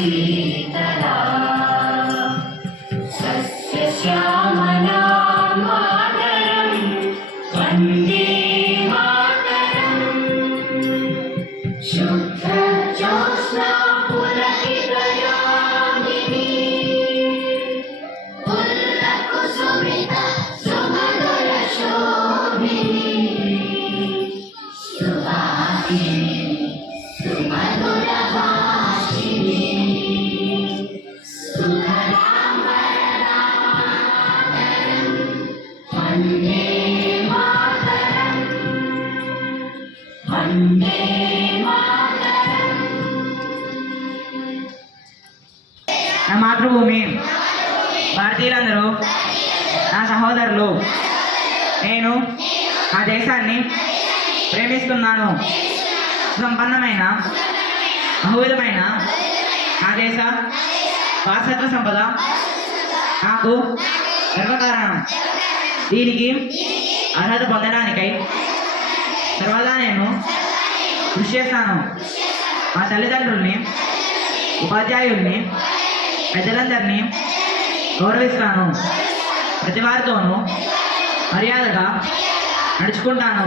शीतला सस्यश्यामला मातरं वन्दे मातरम् शुद्धज्योत्स्ना पुलकितयामिनी पुल्लकुसुमिता सुमधुरशोभिनी सुवासिनी सुमधुरभाषिणी सुधरां वरदातरं वन्दे मातरम् वन्दे मातरम्। నా మాతృభూమి భారతీయులందరూ నా సహోదరులు. నేను నా దేశాన్ని ప్రేమిస్తున్నాను. సంపన్నమైన బహువిధమైన నా దేశ వారసత్వ సంపద నాకు గర్వకారణం. దీనికి అర్హత పొందడానికై సర్వదా నేను కృషి చేస్తాను. మా తల్లిదండ్రుల్ని, ఉపాధ్యాయుల్ని, పెద్దలందరినీ గౌరవిస్తాను. ప్రతి వారితోనూ మర్యాదగా నడుచుకుంటాను.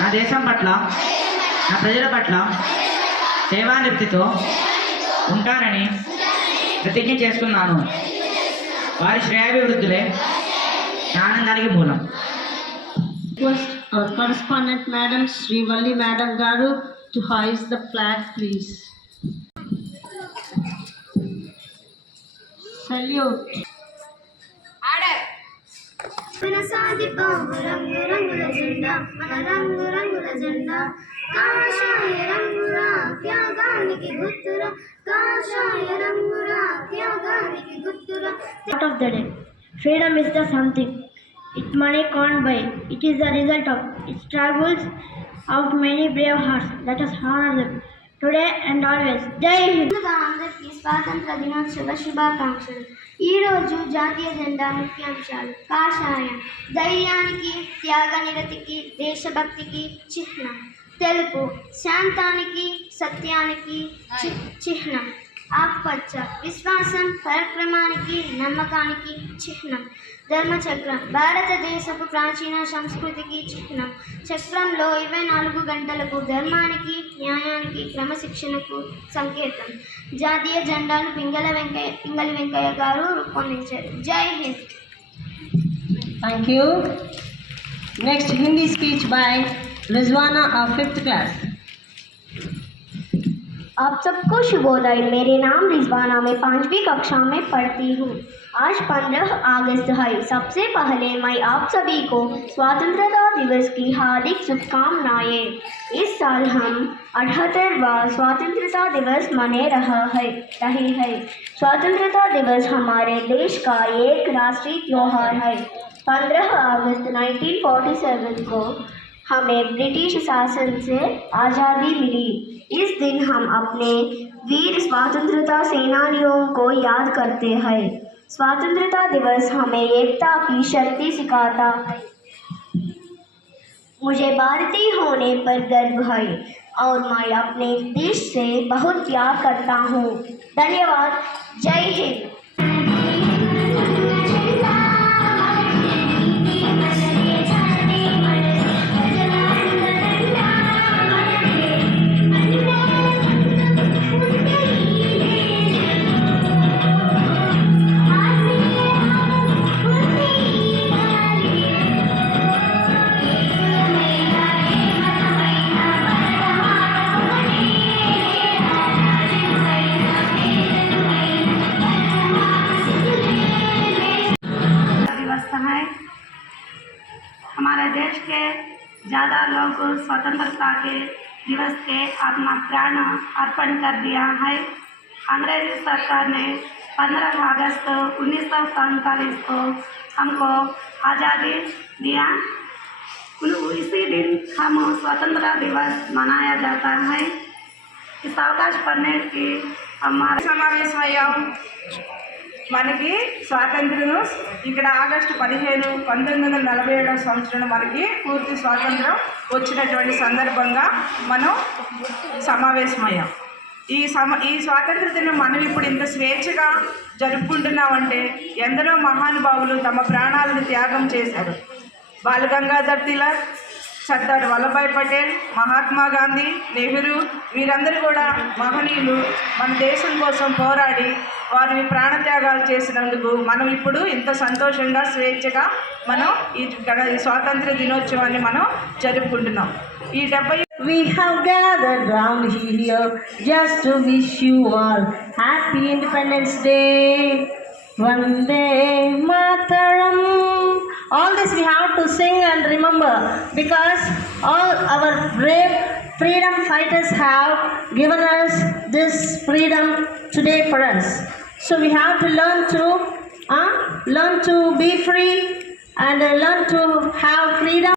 నా దేశం పట్ల, నా ప్రజల పట్ల సేవానివృత్తితో ఉంటానని ప్రతిజ్ఞ చేస్తున్నాను. వారి శ్రేయాభివృద్ధులే నా ఆనందానికి మూలం. Request our correspondent Madam Srivalli Madam Garu to hoist the flag, please. Salute. సాధిద్దాం రంగు రంగుల జెండా, మన రంగు రంగుల జెండా, కాషాయ రంగురా త్యాగానికి గుర్తురా, కాషాయ రంగురా త్యాగానికి గుర్తురా. Part of the day. Freedom is the something it money can't buy. It is the result of its struggles of many brave hearts. Let us honor them today and always. Jai Hind. అందరికీ స్వాతంత్ర దినోత్సవ శుభాకాంక్షలు. ఈరోజు జాతీయ జెండా ముఖ్యాంశాలు. కాషాయం ధైర్యానికి, త్యాగనిరతికి, దేశభక్తికి చిహ్నం. తెలుపు శాంతానికి, సత్యానికి చిహ్నం. ఆకుపచ్చ విశ్వాసం, పరాక్రమానికి, నమ్మకానికి చిహ్నం. ధర్మచక్రం భారతదేశపు ప్రాచీన సంస్కృతికి చిహ్నం. చక్రంలో 24 గంటలకు ధర్మానికి, న్యాయానికి, క్రమశిక్షణకు సంకేతం. జాతీయ జెండాను పింగళి వెంకయ్య గారు రూపొందించారు. జై Hind. Thank you. Next Hindi speech by Rizwana of 5th class. आप सबको शुभोदय। मेरे नाम रिजवाना, मैं 5वीं कक्षा में पढ़ती हूँ। आज 15 अगस्त है। सबसे पहले मैं आप सभी को स्वतंत्रता दिवस की हार्दिक शुभकामनाएं। इस साल हम 78वां स्वतंत्रता दिवस मना रहे हैं। स्वतंत्रता दिवस हमारे देश का एक राष्ट्रीय त्योहार है। 15 अगस्त 1947 को हमें ब्रिटिश शासन से आज़ादी मिली। इस दिन हम अपने वीर स्वतंत्रता सेनानियों को याद करते हैं। स्वतंत्रता दिवस हमें एकता की शक्ति सिखाता है। मुझे भारतीय होने पर गर्व है और मैं अपने देश से बहुत प्यार करता हूँ। धन्यवाद। जय हिंद। हमारे देश के ज़्यादा लोग स्वतंत्रता के दिवस के अपना प्राण अर्पण कर दिया है। अंग्रेजी सरकार ने 15 अगस्त 1947 को हमको आज़ादी दिया। इसी दिन हम स्वतंत्रता दिवस मनाया जाता है। इस अवकाश पढ़ने की हमारे సమావేశమయ్యాం. మనకి స్వాతంత్ర్యం ఇక్కడ ఆగస్టు 15 1947 సంవత్సరం మనకి పూర్తి స్వాతంత్రం వచ్చినటువంటి సందర్భంగా మనం సమావేశమయ్యాం. ఈ స్వాతంత్ర దినం మనం ఇప్పుడు ఇంత స్వేచ్ఛగా జరుపుకుంటున్నామంటే ఎందరో మహానుభావులు తమ ప్రాణాలను త్యాగం చేశారు. బాల్ గంగాధర్ తిలక్, సర్దార్ వల్లభాయ్ పటేల్, మహాత్మా గాంధీ, నెహ్రూ వీరందరూ కూడా మహనీయులు. మన దేశం కోసం పోరాడి వారిని ప్రాణత్యాగాలు చేసినందుకు మనం ఇప్పుడు ఇంత సంతోషంగా స్వేచ్ఛగా మనం ఈ స్వాతంత్ర దినోత్సవాన్ని మనం జరుపుకుంటున్నాం. ఈ 70 We have gathered round here just to wish you all happy Independence Day. Vande Mataram. All this we have to sing and remember because all our brave freedom fighters have given us this freedom today for us. So we have to learn to be free and learn to have freedom.